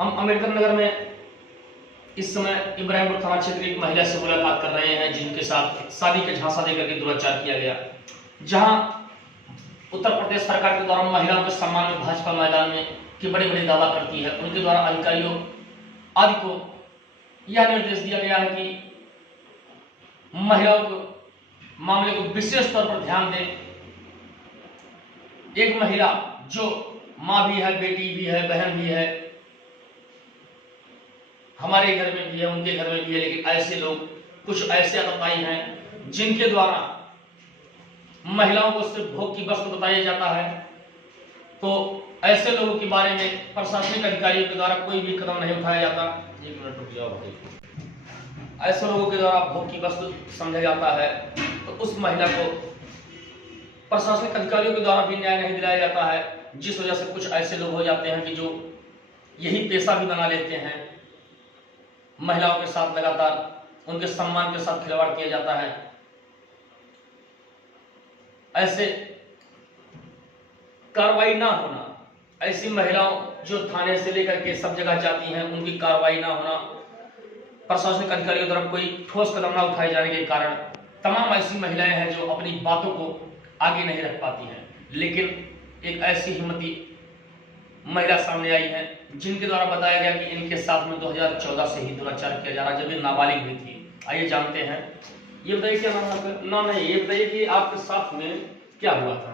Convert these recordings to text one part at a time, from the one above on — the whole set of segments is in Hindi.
हम अम्बेडकर नगर में इस समय इब्राहिमपुर थाना क्षेत्र की एक महिला से मुलाकात कर रहे हैं जिनके साथ शादी के झांसा देकर के दुराचार किया गया। जहां उत्तर प्रदेश सरकार के द्वारा महिलाओं के सम्मान में भाजपा मैदान में की बड़े बड़े दावा करती है, उनके द्वारा अधिकारियों आदि को यह निर्देश दिया गया है कि महिलाओं को मामले को विशेष तौर पर ध्यान दें। एक महिला जो माँ भी है, बेटी भी है, बहन भी है, हमारे घर में भी है, उनके घर में भी है, लेकिन ऐसे लोग, कुछ ऐसे अधिकारी हैं जिनके द्वारा महिलाओं को सिर्फ भोग की वस्तु बताया जाता है। तो ऐसे लोगों के बारे में प्रशासनिक अधिकारियों के द्वारा कोई भी कदम नहीं उठाया जाता। एक मिनट रुक जाओ। ऐसे लोगों के द्वारा भोग की वस्तु समझा जाता है तो उस महिला को प्रशासनिक अधिकारियों के द्वारा भी न्याय नहीं दिलाया जाता है, जिस वजह से कुछ ऐसे लोग हो जाते हैं कि जो यही पेशा भी बना लेते हैं। महिलाओं के साथ लगातार उनके सम्मान के साथ खिलवाड़ किया जाता है। ऐसे कार्रवाई ना होना, ऐसी महिलाओं जो थाने से लेकर के सब जगह जाती हैं, उनकी कार्रवाई ना होना, प्रशासनिक अधिकारियों द्वारा कोई ठोस कदम ना उठाए जाने के कारण तमाम ऐसी महिलाएं हैं जो अपनी बातों को आगे नहीं रख पाती हैं। लेकिन एक ऐसी हिम्मती महिला सामने आई है जिनके द्वारा बताया गया कि इनके साथ में 2014 से ही दुराचार किया जा रहा, जब ये नाबालिग भी थी। आइए जानते हैं। ये बताइए क्या नाम है? ना नहीं, ये बताइए कि आपके साथ में क्या हुआ था?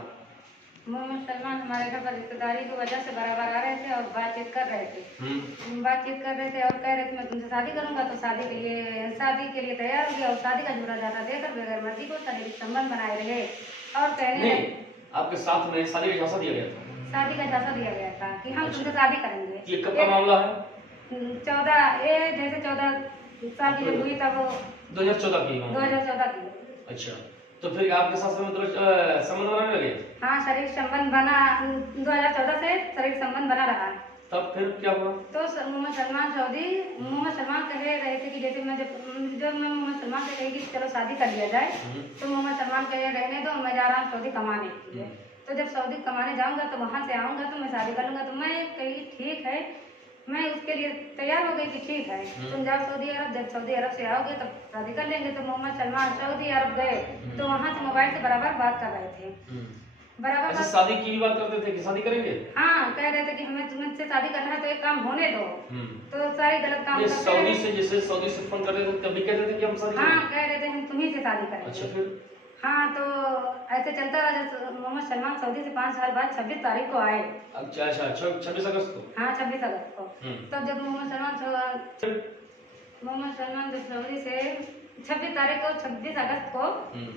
मोहम्मद सलमान हमारे घर पर रिश्तेदारी की वजह से बराबर आ रहे थे और बातचीत कर रहे थे। बातचीत कर रहे थे और कह रहे थे मैं तुमसे शादी करूंगा, तो शादी के लिए तैयार हो गया और शादी का जुड़ा जाता देकर बगैर मर्जी को शारीरिक संबंध बनाए रहे और कहने आपके साथ में शादी का झांसा दिया गया था? शादी का झांसा दिया गया था कि हम तुमसे शादी करेंगे। ये कब का मामला है? 14 साल की जब हुई तब 2014 की। 2014 की। अच्छा, तो फिर आपके साथ संबंध बनाने लगे? हाँ, शारीरिक संबंध बना। 2014 से शारीरिक संबंध बना रहा है। तब फिर क्या हुआ? तो मोहम्मद सलमान कह रहे थे कि जैसे मैं जब मैं मोहम्मद सलमान से कही कि चलो शादी कर लिया जाए, तो मोहम्मद सलमान कहे रहने दो, मैं जा रहा हूँ सऊदी कमाने के लिए। तो जब सऊदी कमाने जाऊंगा तो वहाँ से आऊंगा तो मैं शादी कर लूंगा। तो मैं कही ठीक है, मैं उसके लिए तैयार हो गई कि ठीक है तुम जाओ सऊदी अरब, जब सऊदी अरब से आओगे तब शादी कर लेंगे। तो मोहम्मद सलमान सऊदी अरब गए तो वहाँ से मोबाइल से बराबर बात कर रहे थे। बराबर शादी की भी बात करते थे कि शादी करेंगे? हाँ, कह रहे थे कि हमें तुमसे शादी करना है तो एक काम होने दो। तो सारी गलत काम करते सऊदी से, जैसे सऊदी से फोन कर रहे थे तभी कहते थे कि हम शादी हाँ, कह रहे थे हम तुम्ही से शादी करेंगे। अच्छा, फिर? हाँ, तो ऐसे चलता रहा। जब मोहम्मद सलमान सऊदी से 5 साल बाद 26 तारीख को आए। अच्छा, 26 अगस्त को? हाँ, 26 अगस्त को। तब जब मोहम्मद सलमान जब सऊदी से 26 तारीख को 26 अगस्त को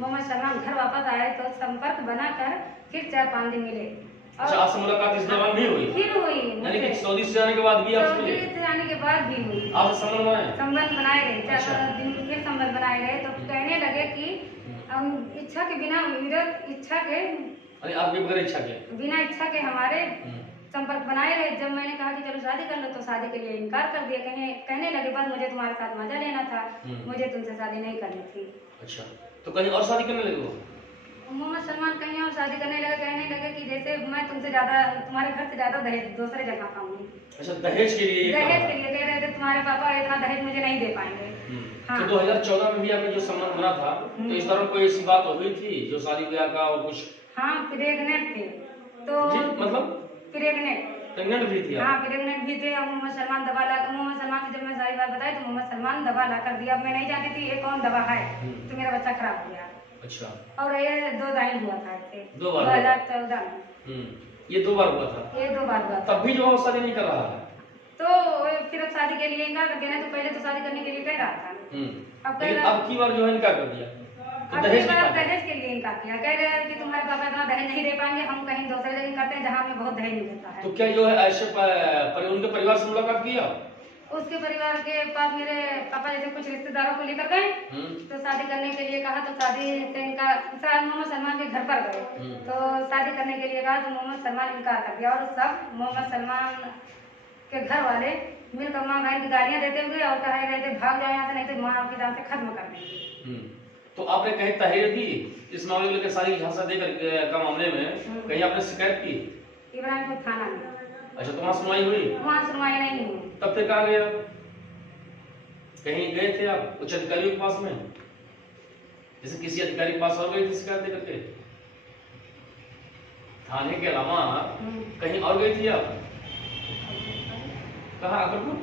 मोहम्मद सलमान घर वापस आए तो संपर्क बनाकर फिर 4-5 दिन मिले। अच्छा, आपसे मुलाकात इस दौरान भी हुई? फिर हुई। यानी कि सऊदी से आने के बाद भी आपसे मिले? सऊदी से आने के बाद भी हुई। आपसे संबंध बनाए रहे 4 दिन, फिर संबंध बनाए रहे। तो कहने लगे कि इच्छा के बिना, इच्छा के, अरे आपके बगैर इच्छा के, बिना इच्छा के हमारे संपर्क बनाए रहे। जब मैंने कहा कि चलो शादी कर लो तो शादी के लिए इनकार कर दिया। कहने लगे बस मुझे तुम्हारे साथ मजा लेना था, मुझे तुमसे शादी नहीं करनी थी। अच्छा, तो कहीं और शादी करने लगे वो? मोहम्मद सलमान कहीं और शादी करने लगे। कहने लगे कि जैसे मैं तुमसे ज्यादा, तुम्हारे घर से ज्यादा दहेज दूसरे जगह पाऊंगी। अच्छा, दहेज के लिए? दहेज के लिए कह रहे थे तुम्हारे पापा इतना दहेज मुझे नहीं दे पाएंगे। हाँ। तो 2014 में भी आपका जो संबंध बना था तो इस दौरान कोई ऐसी बात हुई थी जो शादी ब्याह का और कुछ? हाँ, प्रेग्नेंट थे। तो मतलब प्रेग्नेंट भी थी? हाँ, प्रेग्नेंट भी थे। मोहम्मद सलमान दवा लाकर, मोहम्मद सलमान से जब मैं सारी बात बताई तो मोहम्मद सलमान दवा ला कर दिया। मैं नहीं जानती थी ये कौन दवा है, तो मेरा बच्चा खराब हो गया। अच्छा, और ये 2 दाइन हुआ था ऐसे 2014 में? ये 2 बार हुआ था? ये 2 बार हुआ। तब भी जो शादी नहीं कर रहा है तो फिर अब शादी के लिए इनकार कर दिया। तो पहले तो शादी करने के लिए कह रहा था, अब की बार जो है इनकार कर दिया। तो दहेज के लिए इनकार किया। कह रहे हैं कि तुम्हारे पापा इतना दहेज नहीं दे पाएंगे, हम कहीं दूसरे जगह करते हैं जहाँ हमें बहुत दहेज मिलता है। तो क्या जो है ऐसे उनके परिवार से मुलाकात किया? उसके परिवार के पास मेरे पापा जैसे कुछ रिश्तेदारों को लेकर गए तो शादी करने के लिए कहा। तो शादी से इनका मोहम्मद सलमान के घर पर गए तो शादी करने के लिए कहा तो मोहम्मद सलमान इनकार कर दिया। और सब मोहम्मद सलमान के घर वाले मिलकर माँ बहन की गालियाँ देते हुए और कह रहे थे भाग जाओ यहाँ से, नहीं तो माँ की जान से खत्म कर देंगे। तो आपने कहीं तहरीर दी इस मामले को लेकर, शादी झांसा देकर का मामले में कहीं आपने शिकायत की? इब्राहिमपुर थाना में। अच्छा, तो वहाँ सुनवाई हुई? वहाँ सुनवाई नहीं हुई। तब फिर कहाँ गए आप? कहीं गए थे आप उच्च अधिकारियों के पास में? जैसे किसी अधिकारी के पास और गई थी शिकायत दे करके? थाने के अलावा कहीं और गई थी आप? कहाँ? अकबरपुर?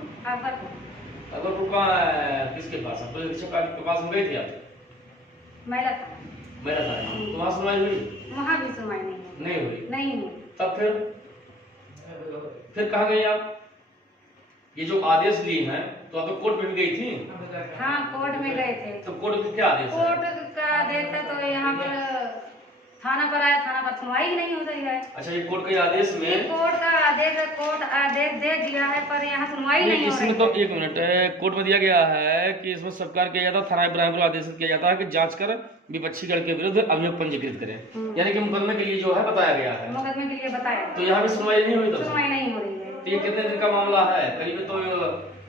अकबरपुर कहाँ है? किसके पास? आप पुलिस अधीक्षक के पास में गई थी आप? महिला था। तो वहाँ सुनवाई हुई? वहाँ भी सुनवाई नहीं हुई। नहीं हुई। तब फिर कहाँ गई आप? ये जो आदेश लिए हैं तो आप तो कोर्ट में भी गई थी? हाँ, कोर्ट में गए थे। तो कोर्ट में क्या आदेश है? कोर्ट का आदेश है तो यहाँ पर थाना पर आया, थाना पर सुनवाई ही नहीं हो रही है। अच्छा, ये कोर्ट के आदेश में? कोर्ट का आदेश है, कोर्ट आदेश दे दिया है पर यहाँ सुनवाई नहीं हो रही है। इसमें तो एक मिनट, कोर्ट में दिया गया है कि इसमें सरकार किया जाता है, थाना इब्राहिमपुर आदेश किया जाता है कि जांच कर विपक्षी गण के विरुद्ध अभियोग पंजीकृत करें, यानी कि मुकदमे के लिए जो है बताया गया है। मुकदमे के लिए बताया। तो यहाँ भी सुनवाई नहीं हुई? तो सुनवाई नहीं हो रही है। तो ये कितने दिन का मामला है? करीब तो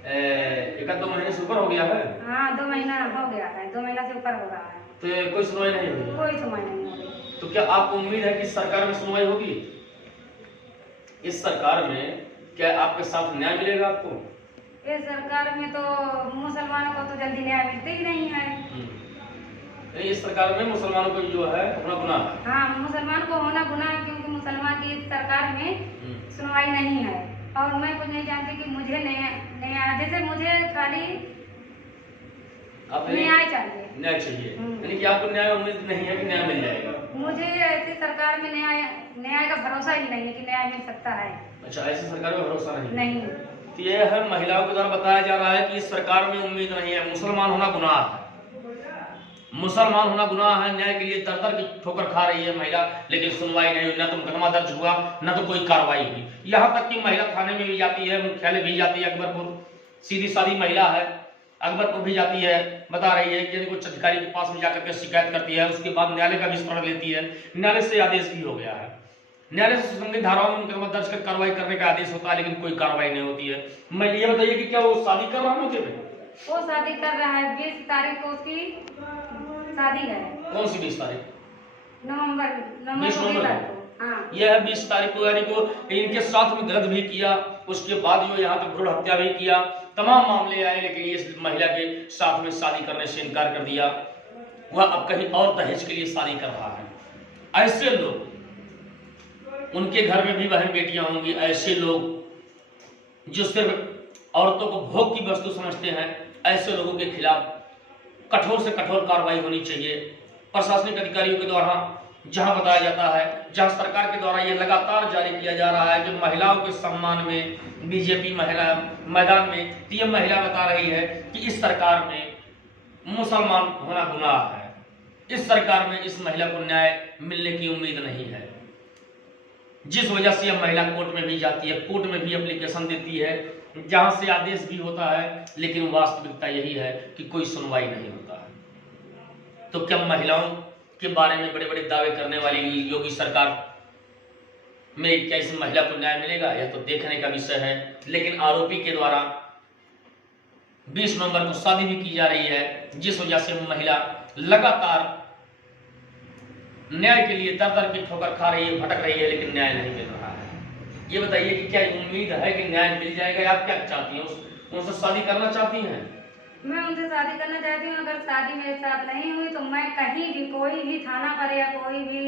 1-2 महीने से ऊपर हो गया है। हाँ, 2 महीना हो गया है, 2 महीना से ऊपर हो रहा है। तो कोई सुनवाई नहीं हुई? कोई सुनवाई नहीं हो रही। तो क्या आपको उम्मीद है कि इस सरकार में सुनवाई होगी? इस सरकार में क्या आपके साथ न्याय मिलेगा आपको? इस सरकार में तो मुसलमानों को तो जल्दी न्याय मिलते ही नहीं है। इस सरकार में मुसलमानों को जो है होना गुनाह है। हाँ, मुसलमान को होना गुनाह है क्योंकि मुसलमान की इस सरकार में सुनवाई नहीं है। और मैं कुछ नहीं जानती कि मुझे न्याय जैसे मुझे खाली न्याय चाहिए। न्याय चाहिए, यानी कि आपको न्याय उम्मीद नहीं है कि न्याय मिल जाएगा? मुझे ऐसी सरकार में न्याय का भरोसा ही नहीं है कि न्याय मिल सकता है। अच्छा, ऐसी सरकार में भरोसा नहीं? तो ये है महिलाओं के द्वारा बताया जा रहा है कि इस सरकार में उम्मीद नहीं है, मुसलमान होना गुनाह है। मुसलमान होना गुनाह है, न्याय के लिए दर की ठोकर खा रही है महिला, लेकिन सुनवाई नहीं हुई, न तो मुकदमा दर्ज हुआ न तो कोई कार्रवाई हुई। यहाँ तक कि महिला थाने में भी जाती है, मुख्यालय भी जाती है, अकबरपुर सीधी सादी महिला है, अकबरपुर भी जाती है, बता रही है कि कुछ अधिकारी के पास में जाकर के शिकायत करती है, उसके बाद न्यायालय का भी शरण लेती है। न्यायालय से आदेश भी हो गया है, न्यायालय से संबंधित धाराओं में मुकदमा दर्ज कर कार्रवाई करने का आदेश होता है, लेकिन कोई कार्रवाई नहीं होती है। मैं ये बताइए कि क्या वो शादी कर रहा है मौके पे? वो शादी कर रहा है, 20 तारीख को उसकी शादी है। कौन सी 20 तारीख? नवंबर को। हाँ, यह है 20 तारीख को, यानी को इनके साथ में गलत भी किया, उसके बाद जो यहाँ पे भ्रूण हत्या भी किया, तमाम मामले आए, लेकिन इस महिला के साथ में शादी करने से इनकार कर दिया। वह अब कहीं और दहेज के लिए शादी कर रहा है। ऐसे लोग, उनके घर में भी बहन बेटियां होंगी, ऐसे लोग जो सिर्फ औरतों को भोग की वस्तु समझते हैं, ऐसे लोगों के खिलाफ कठोर से कठोर कार्रवाई होनी चाहिए। प्रशासनिक अधिकारियों के द्वारा जहां बताया जाता है, जहां सरकार के द्वारा ये लगातार जारी किया जा रहा है कि महिलाओं के सम्मान में बीजेपी महिला मैदान में, तो ये महिला बता रही है कि इस सरकार में मुसलमान होना गुनाह है, इस सरकार में इस महिला को न्याय मिलने की उम्मीद नहीं है, जिस वजह से यह महिला कोर्ट में भी जाती है, कोर्ट में भी एप्लीकेशन देती है, जहां से आदेश भी होता है, लेकिन वास्तविकता यही है कि कोई सुनवाई नहीं होता है। तो क्या महिलाओं के बारे में बड़े बड़े दावे करने वाली योगी सरकार में क्या इस महिला को न्याय मिलेगा? यह तो देखने का विषय है। लेकिन आरोपी के द्वारा 20 नवंबर को शादी भी की जा रही है, जिस वजह से महिला लगातार न्याय के लिए दर की ठोकर खा रही है, भटक रही है, लेकिन न्याय नहीं मिल रहा है। ये बताइए कि क्या उम्मीद है कि न्याय मिल जाएगा? आप क्या चाहती हैं? उनसे शादी करना चाहती हैं? मैं उनसे शादी करना चाहती हूँ। अगर शादी मेरे साथ नहीं हुई तो मैं कहीं भी, कोई भी थाना पर या कोई भी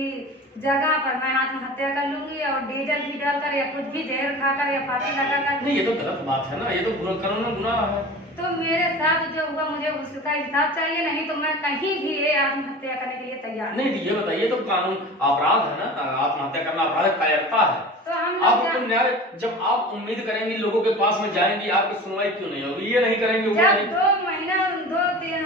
जगह पर मैं आत्महत्या कर लूंगी, और डीजल भी डालकर या कुछ भी जहर खाकर या फांसी लगाकर। नहीं, ये तो गलत बात है ना, ये तो कानून में गुनाह है। तो मेरे साथ जो हुआ मुझे उसका हिसाब चाहिए, नहीं तो मैं कहीं भी ये आत्महत्या करने के लिए तैयार नहीं। ये बताइए, तो कानून अपराध है ना, आत्महत्या करना अपराध है, कायरता है। तो हम आपको न्याय, जब आप उम्मीद करेंगी, लोगों के पास में जाएंगी, आपकी सुनवाई क्यों नहीं होगी? ये नहीं करेंगे। जब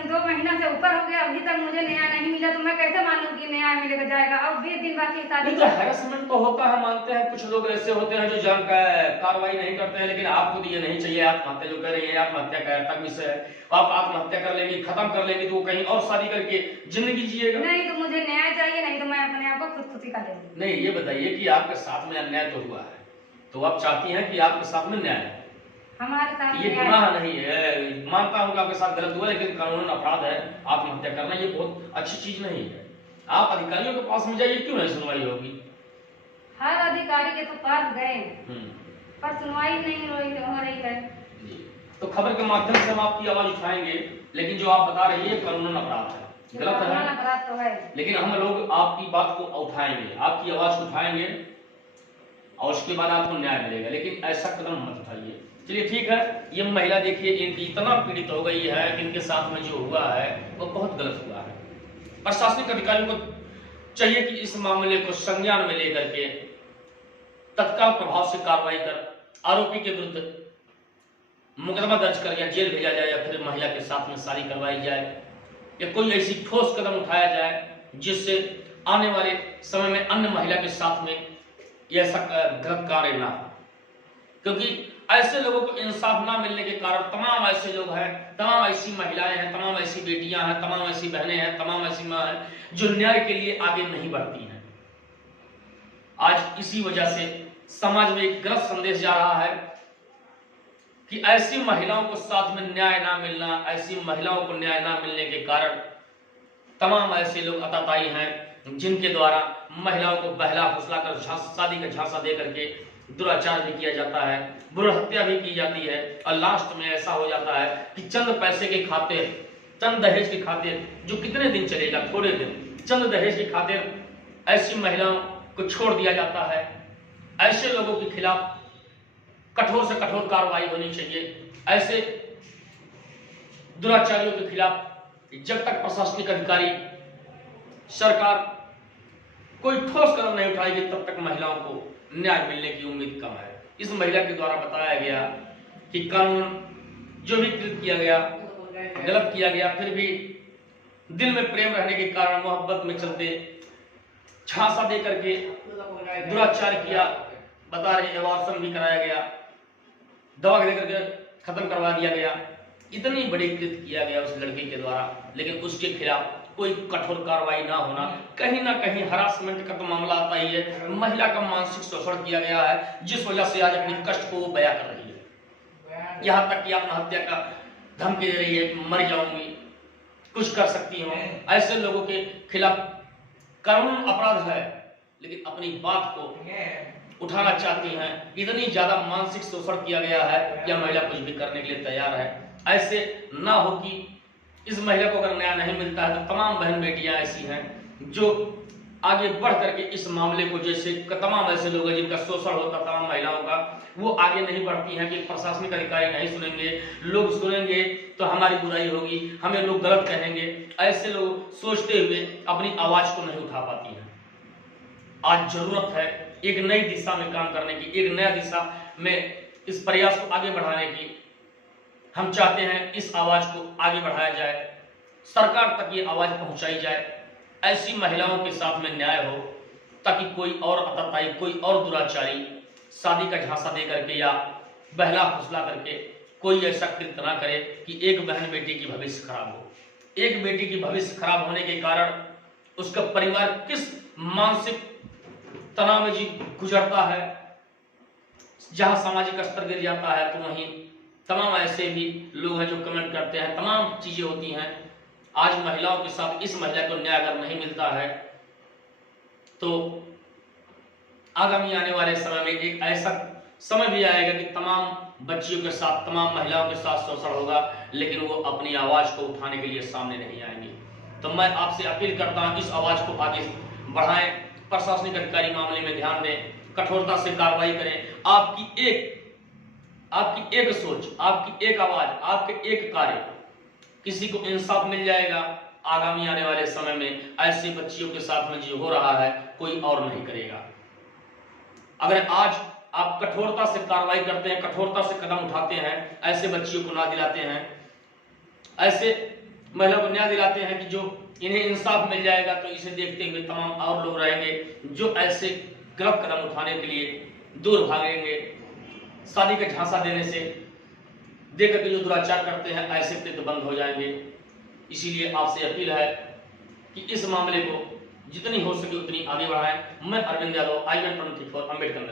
2 महीना से ऊपर हो गया, अभी तक मुझे न्याय नहीं मिला, तो मैं कैसे मानूं कि न्याय मिलेगा जाएगा? अब 20 दिन बाकी शादी। तो हैरेसमेंट तो होता है, मानते हैं, कुछ लोग ऐसे होते हैं जो कार्रवाई नहीं करते हैं, लेकिन आपको तो ये नहीं चाहिए। आत्महत्या जो कर रही है, आत्महत्या का विषय है, आप आत्महत्या कर लेंगे, खत्म कर लेंगे, तो कहीं और शादी करके जिंदगी जिएगा। नहीं, तो मुझे न्याय चाहिए, नहीं तो मैं अपने आप को खुदकुशी कर लूंगी। नहीं, ये बताइए कि आपके साथ में अन्याय तो हुआ है, तो आप चाहती हैं कि आपके साथ में न्याय है। हमारे साथ ये गुनाह नहीं है, मानता हूं कि आपके साथ गलत हुआ, लेकिन कानूनन अपराध है आत्महत्या करना, ये बहुत अच्छी चीज नहीं है। आप अधिकारियों के पास में जाइए, क्यों नहीं सुनवाई होगी? हर अधिकारी के तो पास गए, पर सुनवाई नहीं हो रही है। जी। तो खबर के माध्यम से हम आपकी आवाज उठाएंगे, लेकिन जो आप बता रही है कानूनन अपराध है, गलत है, अपराध तो है, लेकिन हम लोग आपकी बात को उठाएंगे, आपकी आवाज को उठाएंगे और उसके बाद आपको न्याय मिलेगा, लेकिन ऐसा कदम मत उठाइए। चलिए ठीक है, ये महिला देखिए इनकी इतना पीड़ित हो गई है कि इनके साथ में जो हुआ है वो बहुत गलत हुआ है। प्रशासनिक अधिकारियों को चाहिए कि इस मामले को संज्ञान में लेकर के तत्काल प्रभाव से कार्रवाई कर आरोपी के विरुद्ध मुकदमा दर्ज कर या जेल भेजा जाए, या फिर महिला के साथ में शादी करवाई जाए, या कोई ऐसी ठोस कदम उठाया जाए जिससे आने वाले समय में अन्य महिला के साथ में ऐसा गलत कार्य ना हो। क्योंकि ऐसे लोगों को इंसाफ ना मिलने के कारण तमाम ऐसे लोग हैं, तमाम ऐसी महिलाएं हैं, तमाम ऐसी बेटियां हैं, तमाम ऐसी बहनें हैं, तमाम ऐसी मां हैं जो न्याय के लिए आगे नहीं बढ़ती हैं। आज इसी वजह से समाज में एक गलत संदेश जा रहा है कि ऐसी महिलाओं को साथ में न्याय ना मिलना, ऐसी महिलाओं को न्याय ना मिलने के कारण तमाम ऐसे लोग अताताई हैं जिनके द्वारा महिलाओं को बहला फुसलाकर शादी का झांसा दे करके दुराचार भी किया जाता है, भ्रूण हत्या भी की जाती है, और लास्ट में ऐसा हो जाता है कि चंद पैसे के खातिर, चंद दहेज के खातिर, जो कितने दिन चलेगा, थोड़े दिन, चंद दहेज के खातिर ऐसी महिलाओं को छोड़ दिया जाता है। ऐसे लोगों के खिलाफ कठोर से कठोर कार्रवाई होनी चाहिए। ऐसे दुराचारियों के खिलाफ जब तक प्रशासनिक अधिकारी, सरकार कोई ठोस कदम नहीं उठाएगी तब तक महिलाओं को न्याय मिलने की उम्मीद कम है। इस महिला के द्वारा बताया गया कि कानून जो भी कृत किया गया गलत किया गया, फिर भी दिल में प्रेम रहने के कारण मोहब्बत में चलते झांसा दे करके दुराचार किया, बता रहे एवार्सन भी कराया गया, दवा दे करके खत्म करवा दिया गया, इतनी बड़ी कृत किया गया उस लड़की के द्वारा, लेकिन उसके खिलाफ कोई कठोर कार्रवाई ना होना, कहीं ना कहीं हरासमेंट का तो मामला आता ही है। महिला का मानसिक शोषण किया गया है जिस वजह से आज अपनी कष्ट को वो बयां कर रही है, यहाँ तक कि आत्महत्या का धमकी दे रही है कि मर जाऊंगी, कुछ कर सकती हूँ। ऐसे लोगों के खिलाफ कानून अपराध है, लेकिन अपनी बात को उठाना चाहती हैं। इतनी ज्यादा मानसिक शोषण किया गया है कि यह महिला कुछ भी करने के लिए तैयार है। ऐसे ना हो कि इस महिला को अगर न्याय नहीं मिलता है तो तमाम बहन बेटियां ऐसी हैं जो आगे बढ़ करके इस मामले को, जैसे तमाम ऐसे लोग हैं जिनका शोषण होता है तमाम महिलाओं का, वो आगे नहीं बढ़ती हैं कि प्रशासनिक अधिकारी नहीं सुनेंगे, लोग सुनेंगे तो हमारी बुराई होगी, हमें लोग गलत कहेंगे। ऐसे लोग सोचते हुए अपनी आवाज को नहीं उठा पाती हैं। आज जरूरत है एक नई दिशा में काम करने की, एक नया दिशा में इस प्रयास को आगे बढ़ाने की। हम चाहते हैं इस आवाज को आगे बढ़ाया जाए, सरकार तक ये आवाज पहुंचाई जाए, ऐसी महिलाओं के साथ में न्याय हो, ताकि कोई और अतताई, कोई और दुराचारी शादी का झांसा दे करके या बहला फुसला करके कोई ऐसा कृत्य ना करे कि एक बहन बेटी की भविष्य खराब हो। एक बेटी की भविष्य खराब होने के कारण उसका परिवार किस मानसिक तनाव में जी गुजरता है, जहां सामाजिक स्तर गिर जाता है, तो वहीं तमाम ऐसे भी लोग हैं जो कमेंट करते हैं, तमाम चीजें होती हैं। आज महिलाओं के साथ इस महिला को न्याय अगर नहीं मिलता है तो आगामी आने वाले समय में एक ऐसा समय भी आएगा कि तमाम बच्चियों के साथ, तमाम महिलाओं के साथ शोषण होगा, लेकिन वो अपनी आवाज को उठाने के लिए सामने नहीं आएंगे। तो मैं आपसे अपील करता हूं इस आवाज को आगे बढ़ाएं, प्रशासनिक अधिकारी मामले में ध्यान दें, कठोरता से कार्रवाई करें। आपकी एक सोच, आपकी एक आवाज, आपके एक कार्य, किसी को इंसाफ मिल जाएगा। आगामी आने वाले समय में ऐसे बच्चियों के साथ में जो हो रहा है कोई और नहीं करेगा। अगर आज आप कठोरता से कार्रवाई करते हैं, कठोरता से कदम उठाते हैं, ऐसे बच्चियों को न्याय दिलाते हैं, ऐसे महिला को न्याय दिलाते हैं कि जो इन्हें इंसाफ मिल जाएगा, तो इसे देखते हुए तमाम और लोग रहेंगे जो ऐसे गलत कदम उठाने के लिए दूर भागेंगे। शादी का झांसा देने से देकर के जो दुराचार करते हैं, ऐसे कृत्य बंद हो जाएंगे। इसीलिए आपसे अपील है कि इस मामले को जितनी हो सके उतनी आगे बढ़ाएं। मैं अरविंद यादव, I-124 अम्बेडकर नगर।